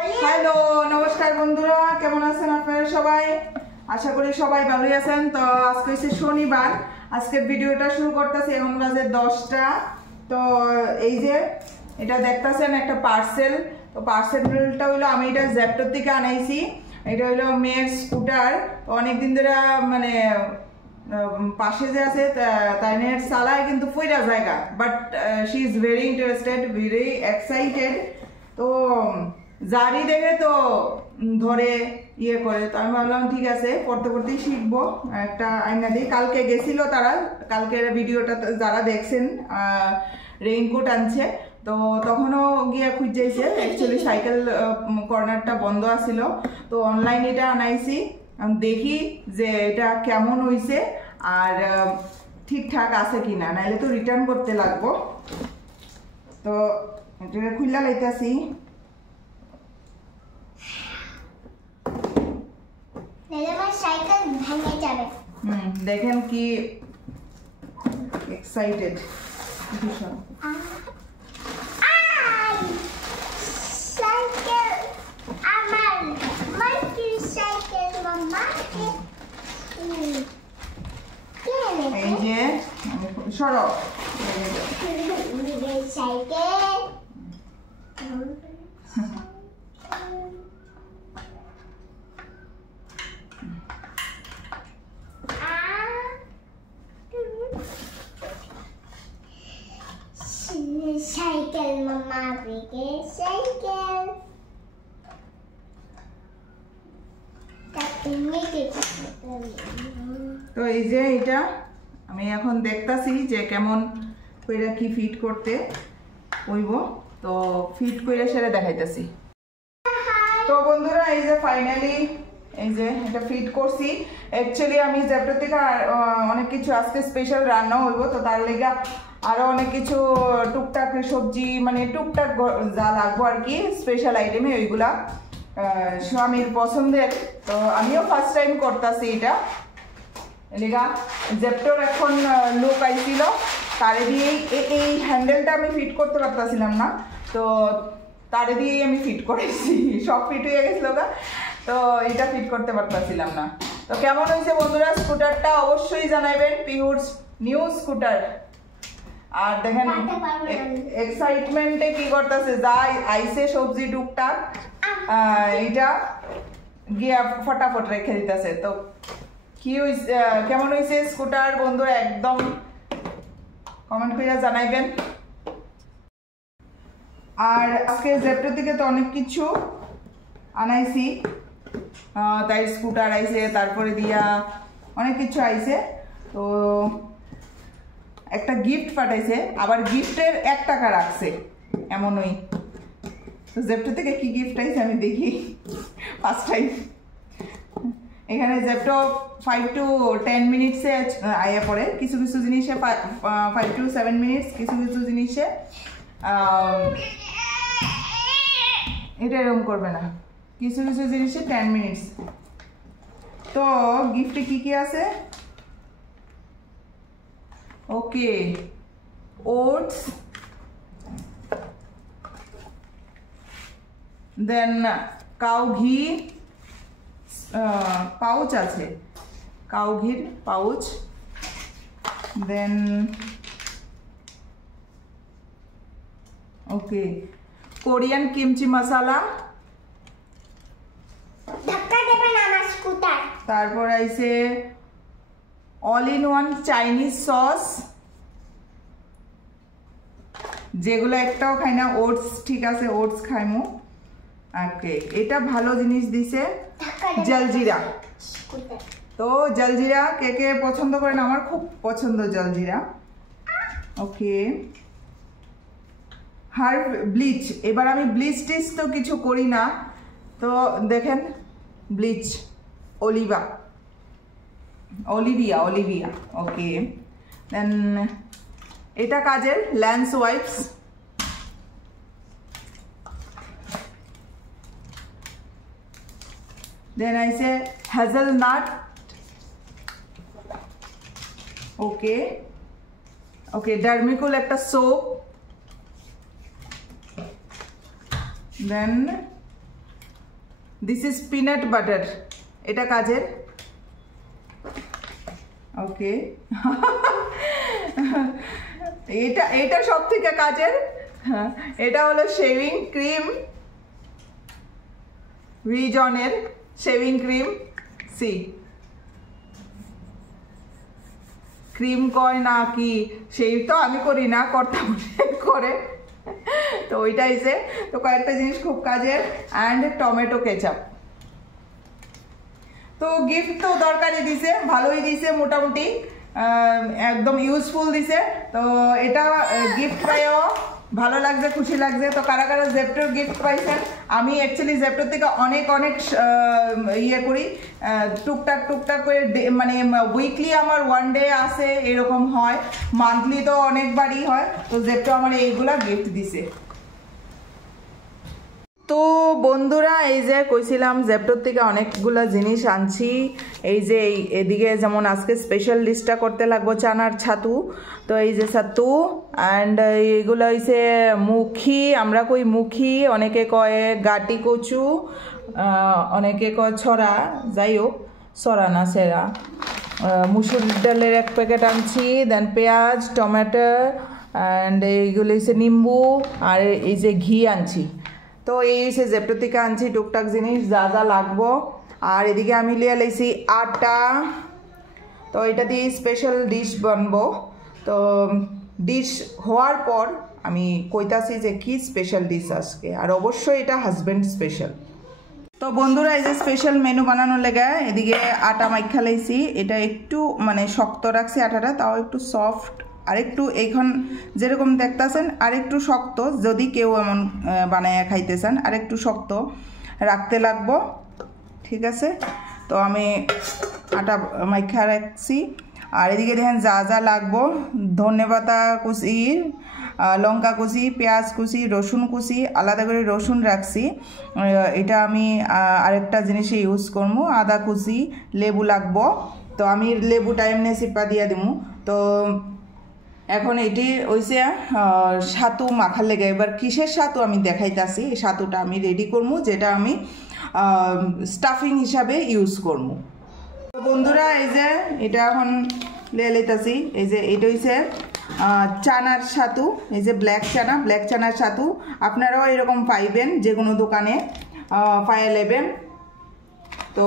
Hello নমস্কার বন্ধুরা, কেমন আছেন আপনারা সবাই? আশা করি সবাই ভালোই আছেন। তো আজকে হচ্ছে শনিবার, আজকের ভিডিওটা শুরু করতেছি। এখন বাজে 10টা। তো এই যে এটা দেখতেছেন একটা পার্সেল। তো পার্সেলটা হইলো আমি এটা জ্যাপটোর থেকে আনাইছি। এটা হইলো মেয়ের স্কুটার। তো অনেকদিন ধরে মানে পাশে যে আছে তাইনের চালায় কিন্তু পুরা জায়গা, but she is very interested, very excited. তো জারি দেখে তো ধরে ইয়ে করে। তো আমি ভাবলাম ঠিক আছে, পড়তে পড়তেই শিখবো, একটা আইনা দিই। কালকে গেছিল তারা, কালকের ভিডিওটা যারা দেখছেন রেইনকোট আনছে। তো তখনও গিয়ে খুঁজেছে, অ্যাকচুয়ালি সাইকেল কর্নারটা বন্ধ আছিল। তো অনলাইন এটা আনাইছি, দেখি যে এটা কেমন হয়েছে আর ঠিকঠাক আছে কিনা, নাইলে তো রিটার্ন করতে লাগবো। তো এটা খুললা লাইতেছি। সাইকেল ভেঙে যাবে। দেখেন কি এক্সাইটেড ভীষণ। সাইকেল আমার মাইকেল সাইকেল মামা। এই যে সরো সাইকেল সাইকেল মামা বিগে সাইকেল। তো এই যে এটা আমি এখন দেখতাছি যে কেমন কইরা কি ফিট করতে হইব। তো ফিট কইরা সেটা দেখাইতাছি। তো বন্ধুরা এই যে ফাইনালি এই যে এটা ফিট করছি। অ্যাকচুয়ালি আমি জ্যাপটো থেকে অনেক কিছু আজকে স্পেশাল রান্না হইব, তো তার লেগে আরো অনেক কিছু টুকটাক সবজি মানে টুকটাক যা লাগবো আর কি স্পেশাল আইটেমে, ওইগুলা স্বামীর পছন্দের। তো আমিও ফার্স্ট টাইম করতেছি এটা। লেগা জ্যাপটোর এখন লোক আইছিল, তারে দিয়েই এই হ্যান্ডেলটা আমি ফিট করতে পারতেছিলাম না, তো তারে দিয়েই আমি ফিট করেছি। সব ফিট হয়ে গেছিল গা, তো এটা ফিট করতে পারতেছিলাম না। তো কেমন হয়েছে বন্ধুরা স্কুটারটা অবশ্যই জানাবেন, পিউরস নিউ স্কুটার। আর দেখেন এক্সাইটমেন্টে কি করতেছে, যা আইসে সবজি টুকটাক এইটা গিয়া ফটাফট রেখে দিতেছে। তো কি হইছে, কেমন হয়েছে স্কুটার বন্ধুরা একদম কমেন্ট করে জানাইবেন। আর আজকে জ্যাপটো থেকে তো অনেক কিছু আনাইছি, তাই স্কুটার আইছে, তারপরে দিয়া অনেক কিছু আইছে। তো একটা গিফট পাঠাইছে, আবার গিফটের 1 টাকা রাখছে এমনই। তো জ্যাপটো থেকে কি গিফট আইছে আমি দেখি ফার্স্ট টাইম। এখানে জ্যাপটো 5 to 10 মিনিটসে আইয়া পড়ে, কিছু কিছু জিনিসে 5 to 7 মিনিটস, কিছু কিছু জিনিসে এটা এরকম করবে না, কিছু কিছু জিনিসে 10 মিনিটস। তো গিফটে কি কি আছে? ওকে, ওটস, দেন কাউ ঘি পাউচ আছে, কাউ ঘির পাউচ, দেন ওকে কোরিয়ান কিমচি মশলা, তারপর আইছে all in one Chinese sauce, যেগুলো একটাও খাই না। ওটস ঠিক আছে, ওটস খাইমু। ওকে, এটা ভালো জিনিস দিছে, জলজিরা। তো জলজিরা কে কে পছন্দ করেন? আমার খুব পছন্দ জলজিরা। ওকে, হার্ব ব্লিচ। এবার আমি ব্লিচ টিচ তো কিছু করি না, তো দেখেন ব্লিচ অলিভিয়া। ওকে, দেন এটা কাজের ল্যান্স ওয়াইপস, দেন আইছে হ্যাজেলনাট। ওকে ওকে, ডার্মিকুল একটা soap, then this is peanut butter, এটা কাজের। ওকে এটা সব থেকে কাজের। এটা হলো শেভিং ক্রিম, ভিজনের শেভিং ক্রিম। সি ক্রিম কয় না কি, সেই তো আমি করি না, কর্তা করে, তো ওইটা এসে তো কয়েকটা জিনিস খুব কাজের। And tomato ketchup. তো গিফট তো দরকারই দিছে, ভালোই দিছে, মোটামুটি একদম ইউজফুল দিছে। তো এটা গিফট পাইও ভালো লাগছে, খুশি লাগছে। তো কারা কারা জেপ্টোর গিফট পাইছেন? আমি অ্যাকচুয়ালি জেপ্টোর থেকে অনেক ইয়ে করি, টুকটাক করে, মানে উইকলি আমার 1 ডে আসে, এরকম হয়, মান্থলি তো অনেকবারই হয়। তো জেপ্টো আমার এইগুলা গিফট দিছে। তো বন্ধুরা, এই যে কইছিলাম জেপ্টোর থেকে অনেকগুলো জিনিস আনছি। এই যে এদিকে যেমন আজকে স্পেশাল ডিশটা করতে লাগবো চানার ছাতু। তো এই যে ছাতু, অ্যান্ড এইগুলো হইছে মুখি, আমরা কই মুখি, অনেকে কয় গাটি কচু, অনেকে কয় ছড়া, যাই হোক ছড়া না সেরা। মুসুর ডালের 1 প্যাকেট আনছি, দেন পেঁয়াজ, টমেটো, অ্যান্ড এইগুলো হচ্ছে নিম্বু, আর এই যে ঘি আনছি। তো এই হচ্ছে জেপ্টো থেকে আনছি টুকটাক জিনিস যা যা লাগবো। আর এদিকে আমি লিয়ে লাইছি আটা। তো এটা দিয়ে স্পেশাল ডিশ বানবো। তো ডিশ হওয়ার পর আমি কইতাছি যে কি স্পেশাল ডিশ আজকে, আর অবশ্যই এটা হাজব্যান্ড স্পেশাল। তো বন্ধুরা, এই যে স্পেশাল মেনু বানানোর লেগে এদিকে আটা মাইখা লাইছি। এটা একটু মানে শক্ত রাখছি আটাটা, তাও একটু সফট, আরেকটু এখন যেরকম দেখতেছেন আরেকটু শক্ত, যদি কেউ এমন বানাইয়া খাইতে চান আরেকটু শক্ত রাখতে লাগবো, ঠিক আছে। তো আমি আটা মাইখা রাখছি। আর এদিকে দেখেন যা যা লাগবো, ধনেপাতা কুচি, লঙ্কা কুচি, পেঁয়াজ কুচি, রসুন কুচি, আলাদা করে রসুন রাখছি, এটা আমি আরেকটা জিনিসে ইউজ করবো। আদা কুচি, লেবু লাগবো। তো আমি লেবুটা এমনি চিপা দিয়ে দিব। তো এখন এটি হইছে ছাতু মাখার লেগে। এবার কিসের ছাতু আমি দেখাইতাছি, এই ছাতুটা আমি রেডি করবো, যেটা আমি স্টাফিং হিসাবে ইউজ করবো। বন্ধুরা, এই যে এটা এখন লিয়ে লইতাছি। এই যে এটা হইছে চানার ছাতু, এই যে ব্ল্যাক চানার ছাতু। আপনারাও এরকম পাইবেন, যে কোনো দোকানে পাইয়া নেবেন। তো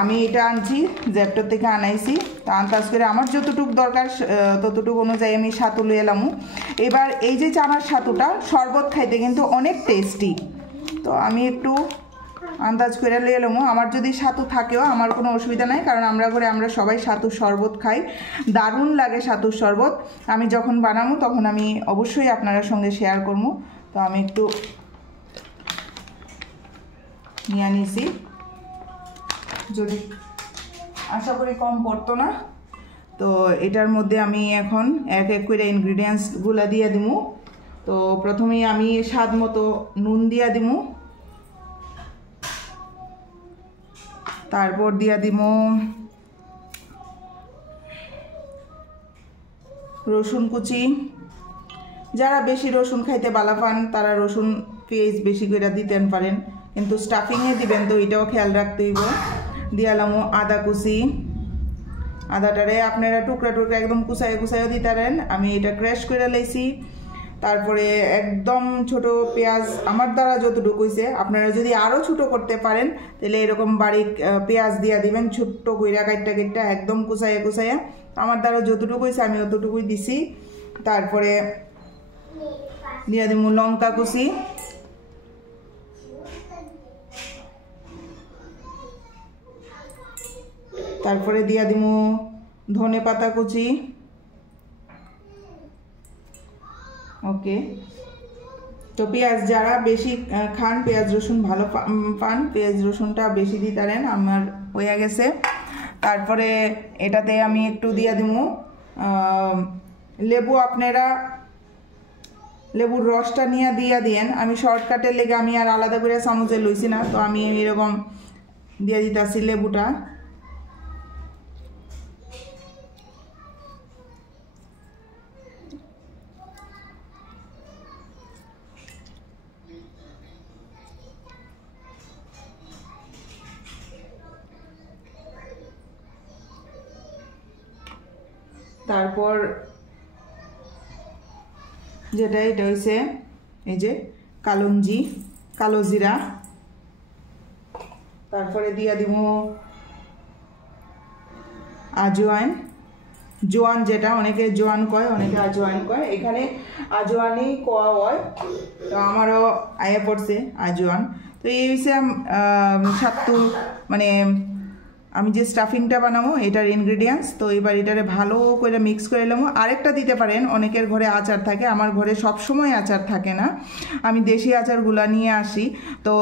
আমি এটা আনছি, জেপ্টোর থেকে আনাইছি। তো আন্দাজ করে আমার যতটুকু দরকার ততটুকু অনুযায়ী আমি ছাতু লয়ে এলাম। এবার এই যে চানার ছাতুটা শরবত খাইতে কিন্তু অনেক টেস্টি। তো আমি একটু আন্দাজ করে লয়ে এলাম। আমার যদি ছাতু থাকেও আমার কোনো অসুবিধা নাই, কারণ আমরা সবাই ছাতুর শরবত খাই, দারুণ লাগে ছাতুর শরবত। আমি যখন বানাবো তখন আমি অবশ্যই আপনাদের সঙ্গে শেয়ার করবো। তো আমি একটু নিয়ে নিছি, যদি আশা করি কম পড়তো না। তো এটার মধ্যে আমি এখন এক এক করে ইনগ্রিডিয়েন্টসগুলো দিয়ে দিব। তো প্রথমেই আমি স্বাদ মতো নুন দিয়ে দিব, তারপর দিয়ে দিব রসুন কুচি। যারা বেশি রসুন খাইতে ভালো পান তারা রসুন পেঁয়াজ বেশি করে দিতে পারেন, কিন্তু স্টাফিংয়ে দিবেন তো এটাও খেয়াল রাখতে হইব। দিয়ালাম আদা কুচি, আদাটারে আপনারা টুকরা টুকরা একদম কুচাইও দিতে পারেন, আমি এটা ক্র্যাশ করে লাইছি। তারপরে একদম ছোট পেঁয়াজ, আমার দ্বারা যতটুকু হইছে, আপনারা যদি আরও ছোটো করতে পারেন তাহলে এরকম বারিক পেঁয়াজ দিয়া দিবেন, ছোট্ট কইরা কাইটটা একদম কুচাইয়া। আমার দ্বারা যতটুকু হইছে আমি অতটুকুই দিছি। তারপরে দিয়া দিব লঙ্কা কুচি, তারপরে দিয়া দিব ধনে পাতা কুচি। ওকে, তো পেঁয়াজ যারা বেশি খান, পেঁয়াজ রসুন ভালো পান, পেঁয়াজ রসুনটা বেশি দিতারেন, আমার হয়ে গেছে। তারপরে এটাতে আমি একটু দিয়া দিব লেবু, আপনারা লেবুর রসটা নিয়ে দিয়েন। আমি শর্টকাটের লেগে আমি আর আলাদা করে চামচে লইছি না, তো আমি এরকম দিয়ে দিতেছি লেবুটা। তারপর যেটা এটা হয়েছে এই যে কালঞ্জি, কালো জিরা, তারপরে দিয়া দিব আজওয়াইন, জোয়ান, যেটা অনেকে জোয়ান কয় অনেকে আজওয়াইন কয়, এখানে আজওয়ানই কোয়া হয়, তো আমারও আয়া পড়ছে আজওয়ান। তো এই হচ্ছে ছাত্তু মানে আমি যে স্টাফিংটা বানাবো এটার ইনগ্রেডিয়েন্টস। তো এবার এটারে ভালো করে মিক্স করে নেবো। আরেকটা দিতে পারেন, অনেকের ঘরে আচার থাকে, আমার ঘরে সবসময় আচার থাকে না, আমি দেশি আচারগুলা নিয়ে আসি, তো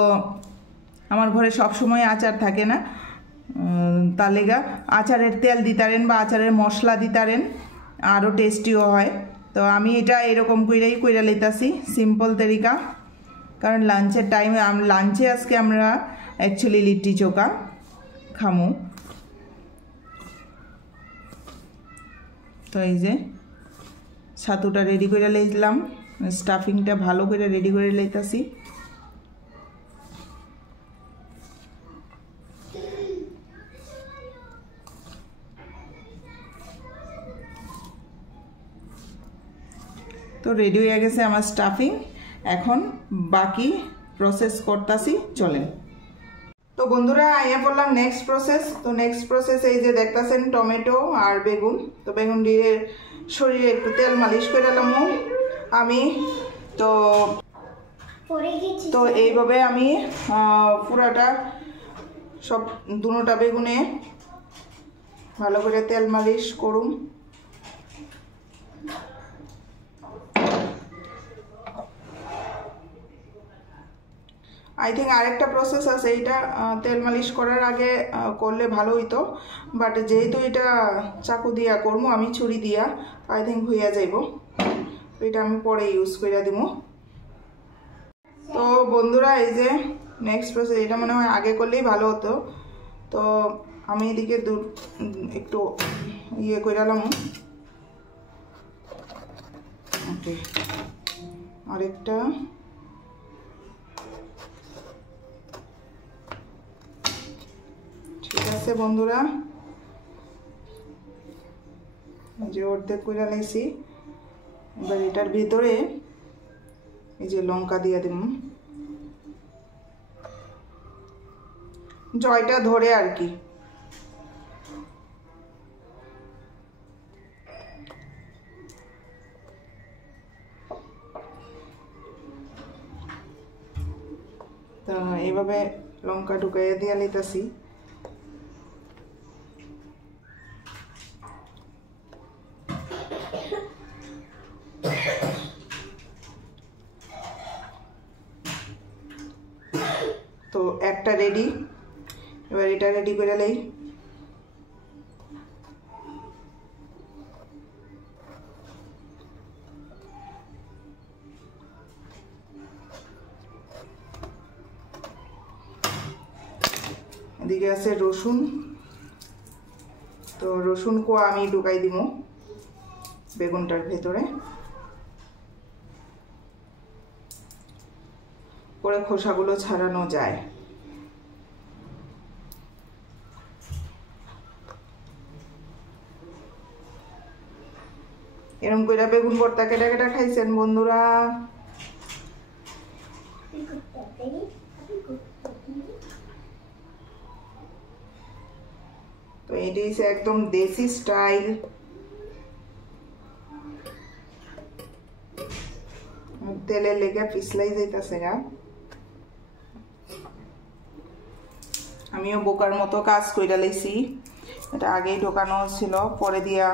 আমার ঘরে সবসময় আচার থাকে না, তার লেগা আচারের তেল দিতারেন বা আচারের মশলা দিতারেন, আরও টেস্টিও হয়। তো আমি এটা এরকম কইরাই কইরা লইতাছি, সিম্পল তরিকা, কারণ লাঞ্চের টাইমে লাঞ্চে আজকে আমরা অ্যাকচুয়ালি লিট্টি চোখা খামু। তো এই যে ছাতুটা রেডি করে লইলাম, স্টাফিংটা ভালো করে রেডি করে লইতাছি। তো রেডি হয়ে গেছে আমার স্টাফিং, এখন বাকি প্রসেস করতাছি, চলেন। তো বন্ধুরা আইয়া পড়লাম নেক্সট প্রসেস। তো নেক্সট প্রসেস এই যে দেখতেছেন টমেটো আর বেগুন। তো বেগুন দিয়ে শরীরে একটু তেল মালিশ করে দিলাম আমি। তো এইভাবে আমি পুরাটা সব দুটোটা বেগুনে ভালো করে তেল মালিশ করুম। আই থিঙ্ক আরেকটা প্রসেস আছে, এইটা তেল মালিশ করার আগে করলে ভালো হইতো, বাট যেহেতু এটা চাকু দিয়া করবো আমি ছুরি দিয়া, আই থিঙ্ক হইয়া যাইব, তো এটা আমি পরে ইউজ করে দিব। তো বন্ধুরা এই যে নেক্সট প্রসেস, এটা মনে হয় আগে করলেই ভালো হতো। তো আমি এদিকে একটু ইয়ে করে দিলাম, ওকে আরেকটা ঠিক আছে বন্ধুরা, যে অর্ধেক করে লাইছি। এবার এটার ভিতরে এই যে লঙ্কা দিয়ে দিব, জয়টা ধরে আর কি। তো এইভাবে লঙ্কা ঢুকাইয়া দিয়ে নিতেছি। তো একটা রেডি, এবার এটা রেডি করে লই। এদিকে আছে রসুন, তো রসুন কোয়া আমি ঢুকাই দিব বেগুনটার ভেতরে, করে খোসাগুলো ছাড়ানো যায়। এরকম করে বেগুন ভর্তা কেটে কেটে খাইছেন বন্ধুরা? তো এটাই একদম দেশি স্টাইল। তেলের লেগে পিছলাই যাইতেছে গা। আমিও বোকার মতো কাজ কইরা লাইছি, এটা আগেই ঢোকানো ছিল, পরে দিয়া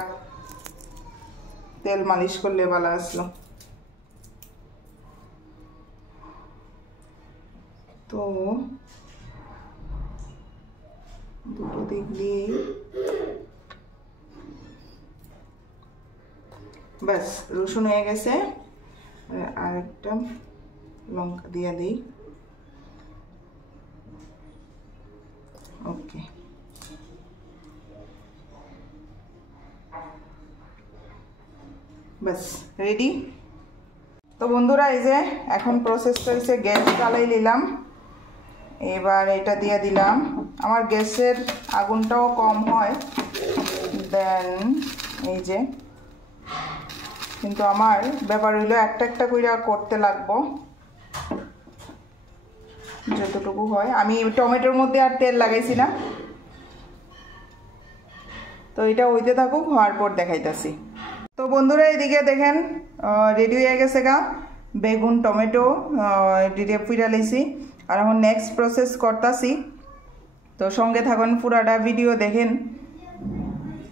তেল মালিশ করলে ভালো আসলো। তো দুটো দিক দিয়ে ব্যাস রসুন হয়ে গেছে, আর একটা লঙ্কা দিয়ে দিই। ওকে, বাস রেডি। তো বন্ধুরা এই যে এখন প্রসেসটা হচ্ছে, গ্যাস জ্বালাই নিলাম, এবার এটা দিয়ে দিলাম। আমার গ্যাসের আগুনটাও কম হয়, দেন এই যে কিন্তু আমার ব্যাপার হইলো একটা একটা কইরা করতে লাগবো যতটুকু হয়। আমি টমেটোর মধ্যে আর তেল লাগাইছি না, তো এটা হইতে থাকুক, হওয়ার পর দেখাইতাছি। তো বন্ধুরা এদিকে দেখেন রেডি হয়ে গেছে গা বেগুন টমেটো ডিরে পুইরা লাইছি। আর এখন নেক্সট প্রসেস করতাছি, তো সঙ্গে থাকুন পুরাটা ভিডিও দেখেন।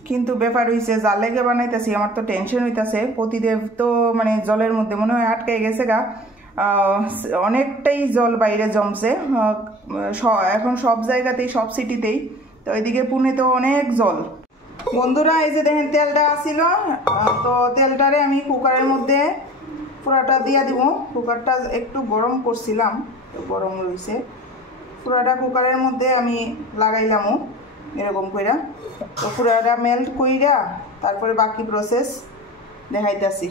কিন্তু ব্যাপার হইছে জাল লেগে বানাইতেছি, আমার তো টেনশন হইতাছে। প্রতিদেব তো মানে জলের মধ্যে মনে হয় আটকে গেছে গা, অনেকটাই জল বাইরে জমছে এখন সব জায়গাতেই, সব সিটিতেই। তো এদিকে পুনে তো অনেক জল। বন্ধুরা এই যে দেখেন তেলটা আসছিল, তো তেলটারে আমি কুকারের মধ্যে পুরাটা দিয়া দিব। কুকারটা একটু গরম করছিলাম, তো গরম রয়েছে। পুরাটা কুকারের মধ্যে আমি লাগাইলামও এরকম কইরা, তো পুরাটা মেল্ট কইরা তারপরে বাকি প্রসেস দেখাইতাছি।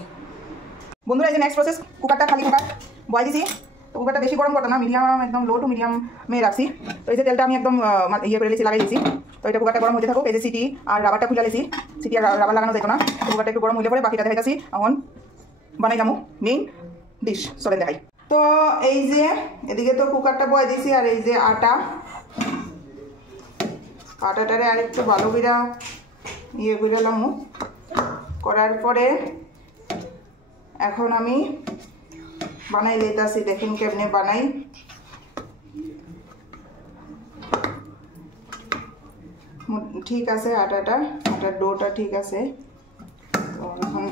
বন্ধুরা এই যে নেক্সট প্রসেস, কুকারটা খালি কুকার বয় দিছি। তো কুকারটা বেশি গরম করতাম না, মিডিয়াম একদম লো টু মিডিয়াম মে রাখছি। তো এই যে তেলটা আমি একদম ইয়ে করে লাগাই দিয়েছি। তো এটা কুকারটা গরম হতে থাকুক। এই যে সিটি আর রাবারটা খুলে লাইছি, সিটি আর রাবার লাগানো যেত না। কুকারটা একটু গরম হইলে পরে বাকিটা দেখাইতাছি। এখন বানাইলাম মেইন ডিশ, চলেন দেখাই। তো এই যে এদিকে তো কুকারটা বয় দিছি, আর এই যে আটাটারে আর একটু ভালো করে ইয়ে করে এলাম। করার পরে এখন আমি বানাই লইতাছি, দেখেন কেমনে বানাই। ঠিক আছে আটার ডোটা ঠিক আছে। তো এখন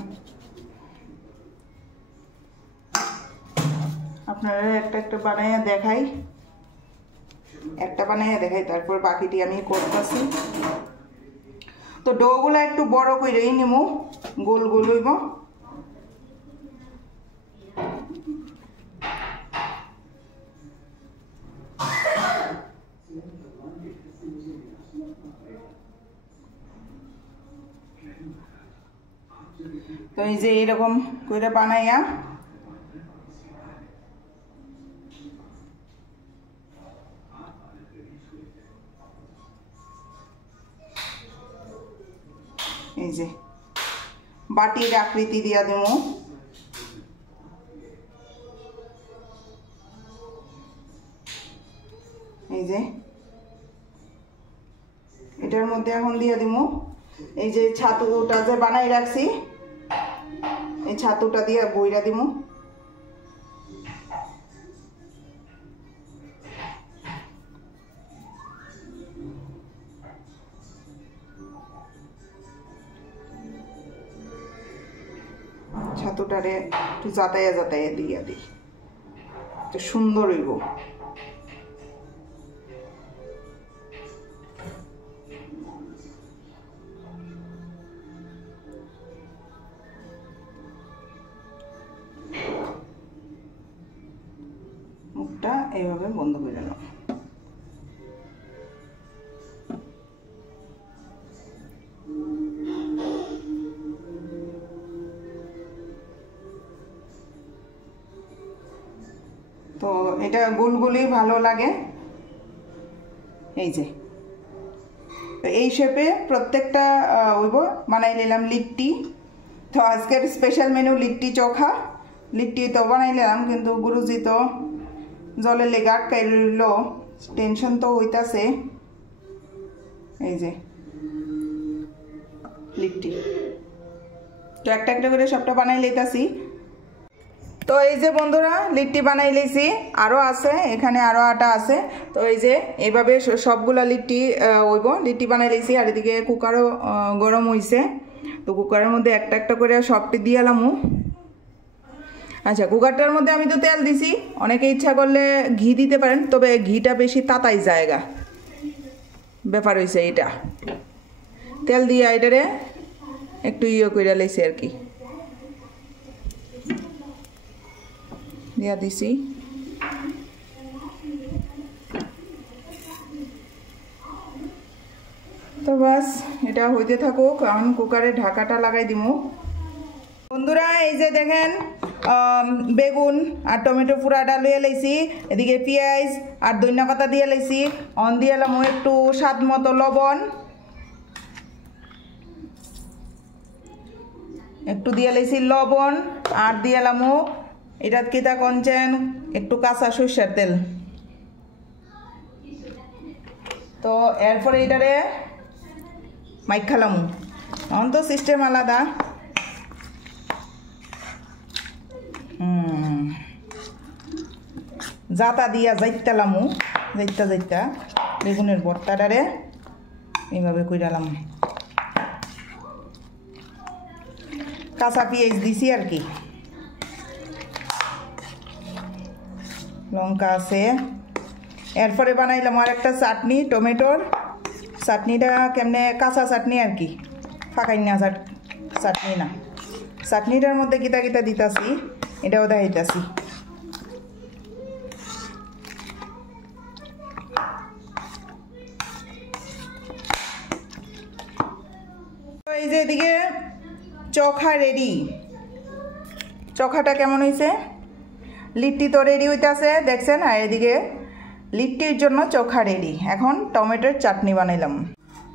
আপনারা একটা একটা বানাইয়া দেখাই, তারপর বাকিটি আমি করতেছি। তো ডোগুলা একটু বড় করেই নিমু, গোল গোল হইব। তো এই যে এরকম করে বানাইয়া এই যে বাটির আকৃতি দিয়া দেবো। এই যে এটার মধ্যে এখন দিয়ে দিব এই যে ছাতুটা যে বানাই রাখছি, এই ছাতুটা দিয়ে বইরা দিব। ছাতুটারে একটু যাতায়া দিয়া দিই, তো সুন্দর হইব। মুখটা এইভাবে বন্ধ করে নাও। তো এটা গোলগুলি ভালো লাগে। এই যে এই শেপে প্রত্যেকটা হইব বানাই নিলাম লিট্টি। তো আজকের স্পেশাল মেনু লিট্টি চোখা। লিট্টি তো বানাই নিলাম, কিন্তু গুরুজি তো জলে লেগে আটকাই রইল, টেনশন তো হইতাছে। এই যে লিট্টি, তো একটা একটা করে সবটা বানাই লইতাছি। তো এই যে বন্ধুরা লিট্টি বানাই লইছি, আরও আছে এখানে, আরও আটা আছে। তো এই যে এইভাবে সবগুলা লিট্টি হইব, লিট্টি বানাই লইছি। আর এদিকে কুকারও গরম হইছে, তো কুকারের মধ্যে একটা একটা করে সবটি দিয়ে এলামু। আচ্ছা, কুকারটার মধ্যে আমি তো তেল দিছি, অনেকে ইচ্ছা করলে ঘি দিতে পারেন, তবে ঘিটা বেশি তাতাই জায়গা ব্যাপার হইছে। এটা তেল দিয়ে এটারে একটু ইয়ে করে লাইছি আর কি, দিয়া দিছি। তো বাস এটা হইতে থাকুক, এখন কুকারে ঢাকাটা লাগাই দিমু। বন্ধুরা এই যে দেখেন বেগুন আর টমেটো পুরাটা লইয়া লাইছি, এদিকে পেঁয়াজ আর ধনিয়া পাতা দিয়ে লাইছি। অন দিয়ে এলাম একটু স্বাদ মতো লবণ, একটু দিয়ে লাইছি লবণ আর দিয়ে লামু এটা কিতা কনছেন একটু কাঁচা সরষের তেল। তো এরপরে এটারে মাইক খালামু। এখন তো সিস্টেম আলাদা। জাতা দিয়া যাইতালামু, যাইতা বেগুনের ভর্তাটারে এইভাবে কইরালাম। কাঁচা পেঁয়াজ দিছি আর কি, লঙ্কা আছে। এরপরে বানাইলাম আর একটা চাটনি, টমেটোর চাটনিটা কেমনে কাঁচা চাটনি আর কি, ফাঁকাই না চাটনি না। চাটনিটার মধ্যে কিতা কিতা দিতাছি এটাও দেখাইতাছি। এই যে এদিকে চোখা রেডি। চোখাটা কেমন হয়েছে? লিট্টি তো রেডি হইতেছে দেখছেন, আর এদিকে লিট্টির জন্য চোখা রেডি। এখন টমেটোর চাটনি বানাইলাম।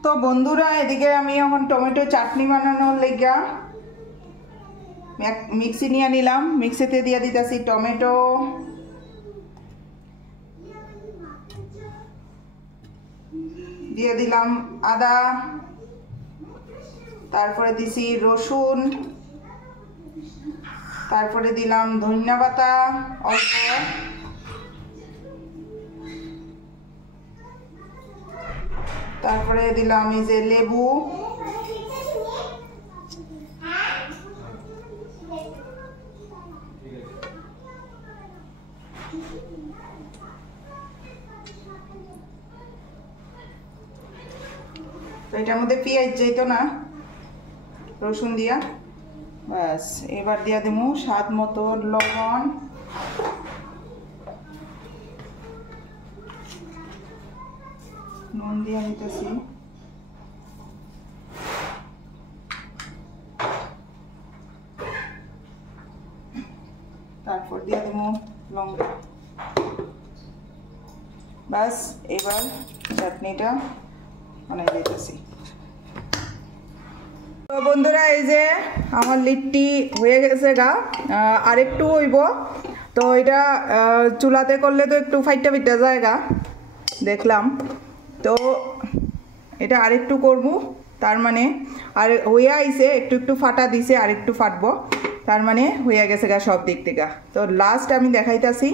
তো বন্ধুরা এদিকে আমি এখন টমেটো চাটনি বানানোর লেগা মিক্সি নিয়ে নিলাম। মিক্সিতে দিয়ে দিতেছি টমেটো, দিয়ে দিলাম আদা, তারপরে দিছি রসুন, তারপরে দিলাম ধনিয়া পাতা অল্প, তারপরে দিলাম এই যে লেবু, তো এটার মধ্যে পেঁয়াজ যাইতো না রসুন দিয়া। ব্যাস এবার দিয়া দিমু স্বাদ মতো লবণ, নুন দিয়া দিতেছি, তারপর দিয়া দিমু লঙ্কা। ব্যাস এবার চাটনিটা বানাই দিতেছি। তো বন্ধুরা এই যে আমার লিট্টি হয়ে গেছে গা, আরেকটু হইব। তো এটা চুলাতে করলে তো একটু ফাইটা ফিটা জায়গা দেখলাম, তো এটা আরেকটু করব। তার মানে আর হইয়া আইছে, একটু একটু ফাটা দিছে, আরেকটু ফাটবো, তার মানে হইয়া গেছে গা সব দিক থেকে। তো লাস্ট আমি দেখাইতাছি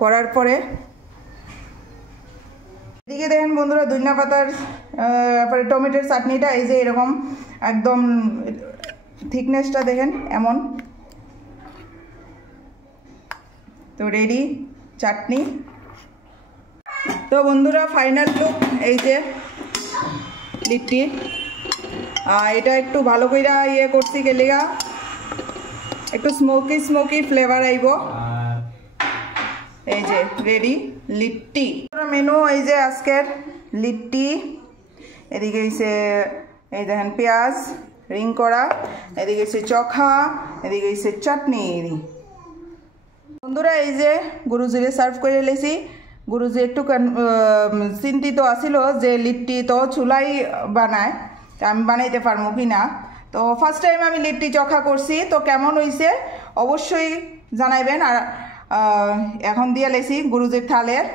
করার পরে। এদিকে দেখেন বন্ধুরা ধনিয়া পাতার তারপরে টমেটোর চাটনিটা এই যে এরকম একদম থিকনেসটা দেখেন এমন। তো রেডি চাটনি। তো বন্ধুরা ফাইনাল লুক এই যে লিট্টি। এটা একটু ভালো করে ইয়ে করছি গেলিগা, একটু স্মোকি স্মোকি ফ্লেভার আইব। এই যে রেডি লিট্টি মেনু। এই যে আজকের লিট্টি, এদিকে হইছে এই দেখেন পেঁয়াজ রিং করা, এদিকে হইছে চোখা, এদিকে হইছে চাটনি। বন্ধুরা এই যে গুরুজিরে সার্ভ করে লেছি। গুরুজি একটু চিন্তিত আছিল যে লিট্টি তো চুলাই বানায়, আমি বানাইতে পারবো কি না। তো ফার্স্ট টাইম আমি লিট্টি চোখা করছি, তো কেমন হয়েছে অবশ্যই জানাইবেন। আর এখন দিয়ে লেছি গুরুজির থালের,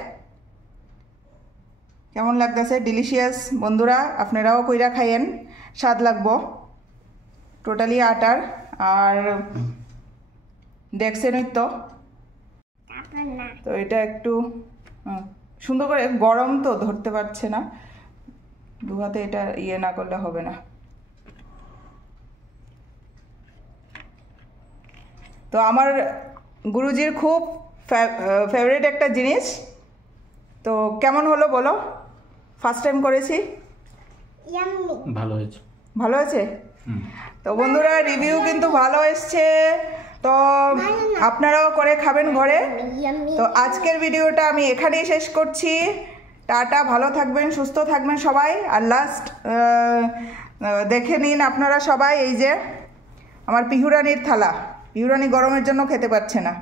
কেমন লাগতেছে? ডিলিশিয়াস বন্ধুরা, আপনারাও কইরা খাইয়েন, স্বাদ লাগবো। টোটালি আটার আর দেখছেনই তো। তো এটা একটু সুন্দর করে গরম তো ধরতে পারছে না, দু হাতে এটা ইয়ে না করলে হবে না। তো আমার গুরুজির খুব ফেভারিট একটা জিনিস। তো কেমন হলো বলো? ফার্স্ট টাইম করেছি, ভালো হয়েছে। ভালো হয়েছে। তো বন্ধুরা রিভিউ কিন্তু ভালো এসছে, তো আপনারাও করে খাবেন ঘরে। তো আজকের ভিডিওটা আমি এখানেই শেষ করছি। টাটা, ভালো থাকবেন, সুস্থ থাকবেন সবাই। আর লাস্ট দেখে নিন আপনারা সবাই, এই যে আমার পিহুরানির থালা। পিহুরানি গরমের জন্য খেতে পারছে না।